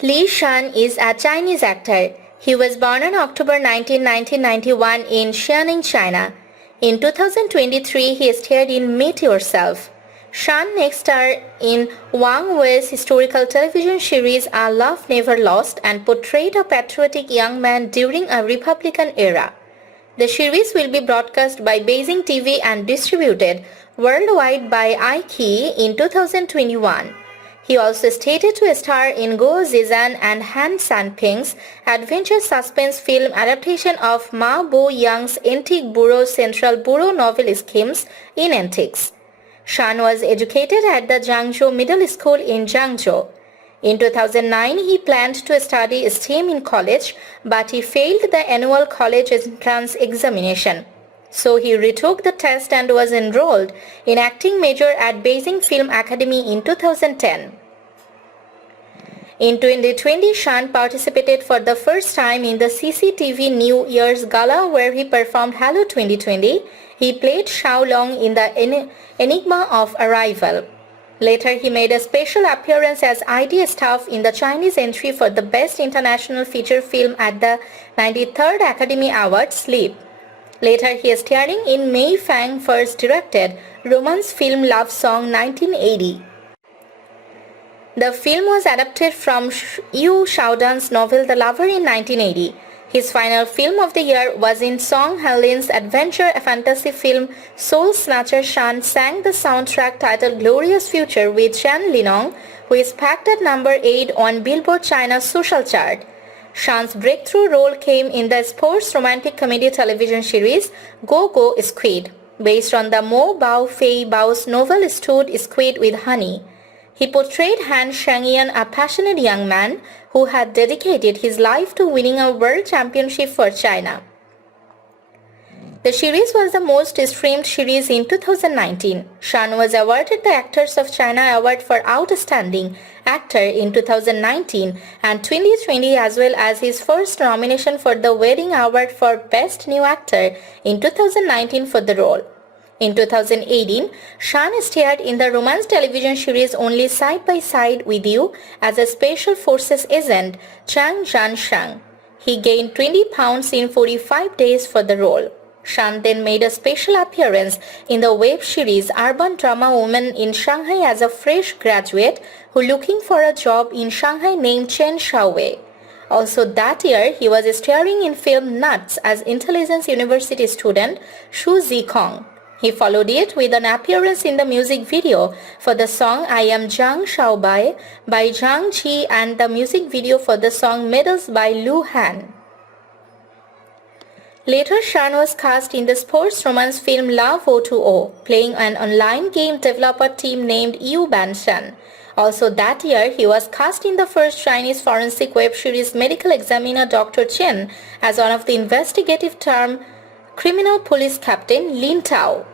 Xian is a Chinese actor. He was born on October 19, 1991 in Xianning, China. In 2023, he starred in Meet Yourself. Xian next starred in Wang Wei's historical television series A Love Never Lost and portrayed a patriotic young man during a Republican era. The series will be broadcast by Beijing TV and distributed worldwide by iQIYI in 2021. He also stated to star in Go Zijian and Han Sanping's adventure suspense film adaptation of Ma Bo Yang's Antique Bureau Central Bureau novel Schemes in Antiques. Xian was educated at the Jiangzhou Middle School in Jiangzhou. In 2009, he planned to study STEM in college, but he failed the annual college entrance examination. So he retook the test and was enrolled in acting major at Beijing Film Academy in 2010. In 2020, Xian participated for the first time in the CCTV New Year's Gala where he performed Hello 2020. He played Xiaolong in the Enigma of Arrival. Later, he made a special appearance as ID staff in the Chinese entry for the Best International Feature Film at the 93rd Academy Awards, Sleep. Later, he is starring in Mei Fang first directed romance film Love Song 1980. The film was adapted from Yu Xiaodan's novel The Lover in 1980. His final film of the year was in Song Helin's adventure fantasy film Soul Snatcher. Xian sang the soundtrack titled Glorious Future with Xian Linong, who is packed at number 8 on Billboard China's social chart. Xian's breakthrough role came in the sports romantic comedy television series Go Go Squid, based on the Mo Bao Fei Bao's novel Stewed Squid with Honey. He portrayed Han Shangyan, a passionate young man who had dedicated his life to winning a world championship for China. The series was the most streamed series in 2019. Xian was awarded the Actors of China Award for Outstanding Actor in 2019 and 2020, as well as his first nomination for the Wedding Award for Best New Actor in 2019 for the role. In 2018, Xian starred in the romance television series Only Side by Side with You as a Special Forces agent, Chang Zhan Shang. He gained 20 pounds in 45 days for the role. Xian then made a special appearance in the web series Urban Drama Woman in Shanghai as a fresh graduate who looking for a job in Shanghai named Chen Xiaowei. Also that year, he was starring in film Nuts as Intelligence University student Shu Zikong. He followed it with an appearance in the music video for the song I Am Zhang Xiaobai by Zhang Qi and the music video for the song Medals by Lu Han. Later, Xian was cast in the sports romance film Love O2O, playing an online game developer team named Yu Banshan. Also that year, he was cast in the first Chinese forensic web series Medical Examiner Dr. Chen as one of the investigative term Criminal Police Captain Lin Tao.